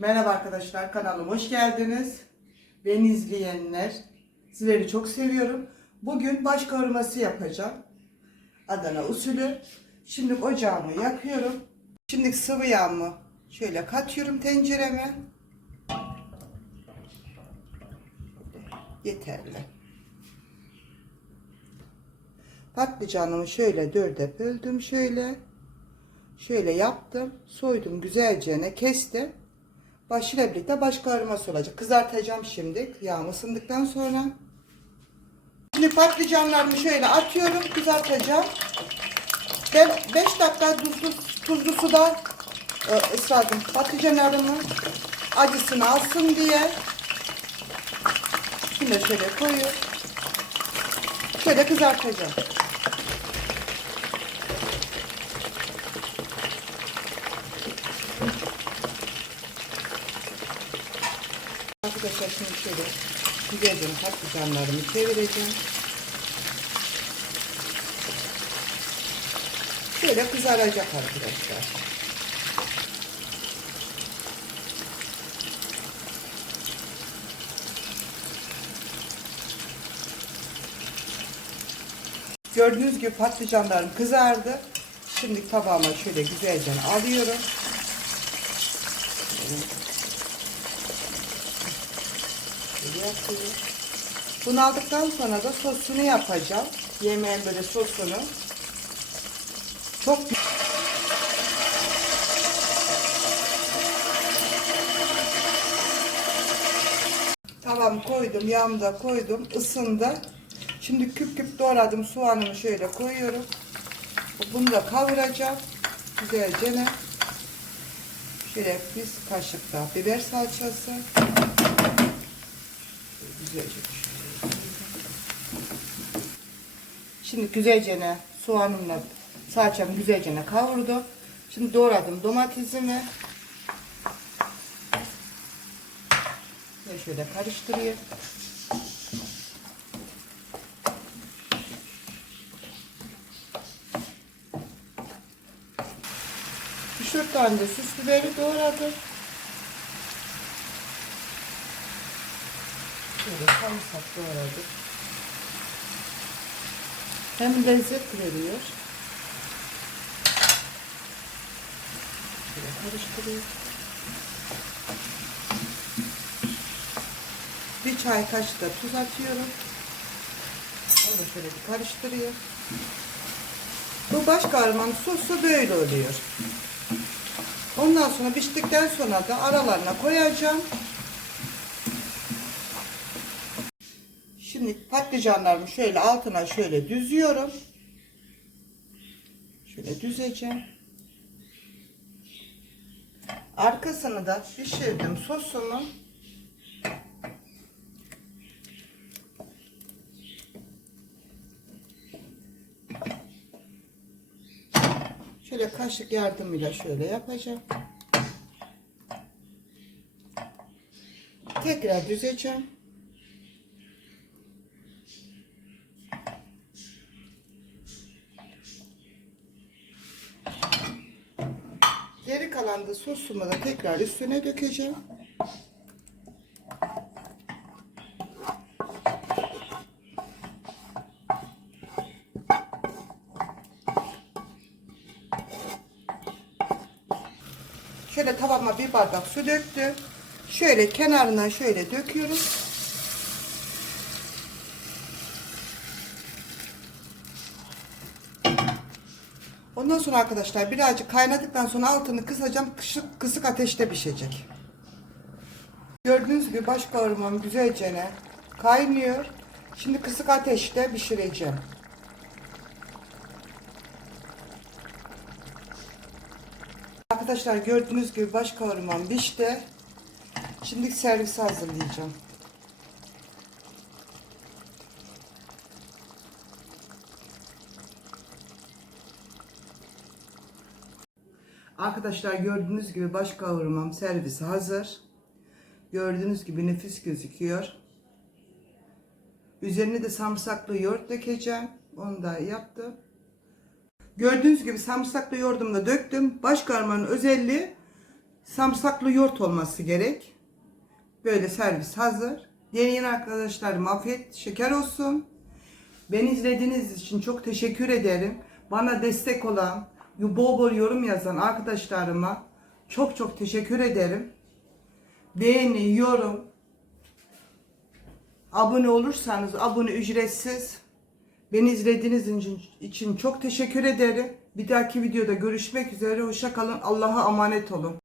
Merhaba arkadaşlar kanalıma hoş geldiniz. Beni izleyenler sizleri çok seviyorum. Bugün baş kavurması yapacağım. Adana usulü. Şimdi ocağımı yakıyorum. Şimdi sıvı yağımı şöyle katıyorum tencereme. Yeterli. Patlıcanımı şöyle dörde böldüm şöyle. Şöyle yaptım. Soydum güzelce kestim. Başıyla birlikte baş kavurması olacak. Kızartacağım şimdi. Yağım ısındıktan sonra. Şimdi patlıcanlarımı şöyle atıyorum. Kızartacağım. Ben 5 dakika tuzlu, tuzlu suda e, ısladım. Patlıcanlarımın acısını alsın diye. Şimdi şöyle koyuyorum. Şöyle kızartacağım. Arkadaşlar şimdi şöyle güzelce patlıcanlarımı çevireceğim. Şöyle kızaracak arkadaşlar. Gördüğünüz gibi patlıcanlarım kızardı. Şimdi tabağıma şöyle güzelce alıyorum. Böyle yapıyorum. Bunu aldıktan sonra da sosunu yapacağım. Yemeğin böyle sosunu. Çok Tamam koydum, yağımı koydum, ısındı. Şimdi küp küp doğradım soğanımı şöyle koyuyorum. Bunu da kavuracağım. Güzelce ne? Şöyle bir kaşık da biber salçası. Şöyle. Şimdi güzelce ne? soğanımla salçamı güzelce ne kavurdum. Şimdi doğradım domatesimi. Ve şöyle karıştırayım. Üç dört tane de süs biberi doğradım. Şöyle sarımsak doğradık. Hem lezzet veriyor. Şöyle karıştırayım. Bir çay kaşığı da tuz atıyorum. Onu şöyle bir karıştırayım. Bu baş kavurmanın sosu böyle oluyor. Ondan sonra piştikten sonra da aralarına koyacağım. Şimdi patlıcanlarımı şöyle altına şöyle düzüyorum. Şöyle düzeceğim. Arkasını da pişirdim sosumu. Şöyle kaşık yardımıyla şöyle yapacağım. Tekrar düzeceğim. Kalan da sosumu da tekrar üstüne dökeceğim. Şöyle tavama bir bardak su döktüm. Şöyle kenarına şöyle döküyorum. Ondan sonra arkadaşlar birazcık kaynadıktan sonra altını kısacağım. Kısık, kısık ateşte pişecek. Gördüğünüz gibi baş kavurmam güzelce kaynıyor. Şimdi kısık ateşte pişireceğim. Arkadaşlar gördüğünüz gibi baş kavurmam pişti. Şimdi servise hazırlayacağım. Arkadaşlar gördüğünüz gibi baş kavurmam servise hazır. Gördüğünüz gibi nefis gözüküyor. Üzerine de sarımsaklı yoğurt dökeceğim. Onu da yaptım. Gördüğünüz gibi sarımsaklı yoğurdumu da döktüm. Baş karmanın özelliği Samsaklı yoğurt olması gerek. Böyle servis hazır. Deneyen arkadaşlarım afiyet şeker olsun. Beni izlediğiniz için çok teşekkür ederim. Bana destek olan, bol bol yorum yazan arkadaşlarıma çok çok teşekkür ederim. Beğeni, yorum, abone olursanız abone ücretsiz. Beni izlediğiniz için, çok teşekkür ederim. Bir dahaki videoda görüşmek üzere. Hoşça kalın. Allah'a emanet olun.